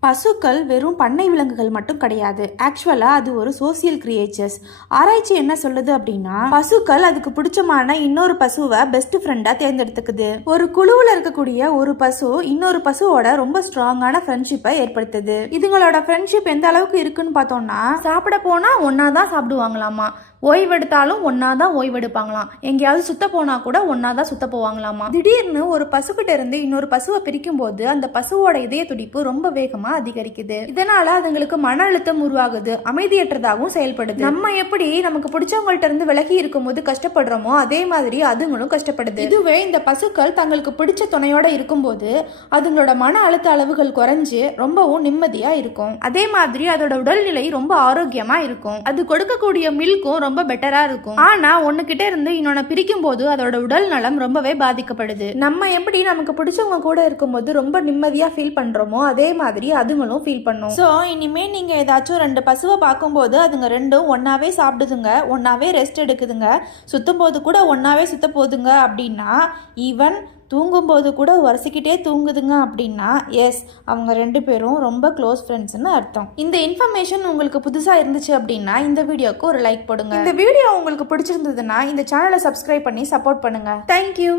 பசுக்கள் வெறும் பண்ணை விலங்குகள் மட்டும் கிடையாது. ஆக்சுவலா அது ஒரு சோசியல் கிரியேச்சர்ஸ் ஆராய்ச்சி என்ன சொல்லுது அப்படின்னா பசுக்கள் அதுக்கு பிடிச்சமான இன்னொரு பசுவை பெஸ்ட் ஃப்ரெண்டா தேர்ந்தெடுத்துக்குது. ஒரு குழுவுல இருக்கக்கூடிய ஒரு பசு இன்னொரு பசுவோட ரொம்ப ஸ்ட்ராங்கான ஃப்ரெண்ட்ஷிப்பை ஏற்படுத்துது. இதுங்களோட ஃப்ரெண்ட்ஷிப் எந்த அளவுக்கு இருக்குன்னு பார்த்தோம்னா சாப்பிட போனா ஒன்றா தான் சாப்பிடுவாங்களாமா. ஓய்வெடுத்தாலும் ஒன்றா தான் ஓய்வெடுப்பாங்களாம். எங்கேயாவது சுத்த போனா கூட ஒன்றா தான் சுத்த போவாங்களாமா? திடீர்னு ஒரு பசுக்கிட்ட இருந்து இன்னொரு பசுவை பிரிக்கும் போது அந்த பசுவோட இதய துடிப்பு ரொம்ப வேகமா அதிகரிக்குது. இதனால அதுங்களுக்கு மன அழுத்தம் உருவாகுது. அமைதியற்றதாகவும் செயல்படுது. நம்ம எப்படி நமக்கு பிடிச்சவங்கள்ட்ட இருந்து விலகி இருக்கும்போது கஷ்டப்படுறோமோ அதே மாதிரி அதுங்களும் கஷ்டப்படுது. இதுவே இந்த பசுக்கள் தங்களுக்கு பிடிச்ச துணையோட இருக்கும்போது அதுங்களோட மன அழுத்த அளவுகள் குறைஞ்சு ரொம்பவும் நிம்மதியா இருக்கும். அதே மாதிரி அதோட உடல்நிலை ரொம்ப ஆரோக்கியமா இருக்கும். அது கொடுக்கக்கூடிய மில்க்கும் ரொம்ப பெட்டரா இருக்கும். ஆனா ஒண்ணுகிட்ட இருந்து இன்னொன்னு பிரிக்கும் போது அதோட உடல் நலம் ரொம்பவே பாதிக்கப்படுது. நம்ம எப்படி நமக்கு பிடிச்சவங்க கூட இருக்கும்போது ரொம்ப நிம்மதியா ஃபீல் பண்றோமோ அதே மாதிரி அதுங்களும் ஃபீல் பண்ணும். ஸோ இனிமே நீங்க ஏதாச்சும் ரெண்டு பசுவை பார்க்கும்போது அதுங்க ரெண்டும் ஒன்னாவே சாப்பிடுதுங்க ஒன்னாவே ரெஸ்ட் எடுக்குதுங்க. சுத்தும் போது கூட ஒன்னாவே சுத்த போதுங்க அப்படின்னா ஈவன் தூங்கும்போது கூட உரசிக்கிட்டே தூங்குதுங்க அப்படின்னா எஸ் அவங்க ரெண்டு பேரும் ரொம்ப க்ளோஸ் ஃப்ரெண்ட்ஸ்னு அர்த்தம். இந்த இன்ஃபர்மேஷன் உங்களுக்கு புதுசாக இருந்துச்சு அப்படின்னா இந்த வீடியோக்கு ஒரு லைக் போடுங்க. இந்த வீடியோ உங்களுக்கு பிடிச்சிருந்ததுன்னா இந்த சேனலை சப்ஸ்கிரைப் பண்ணி சப்போர்ட் பண்ணுங்க. தேங்க்யூ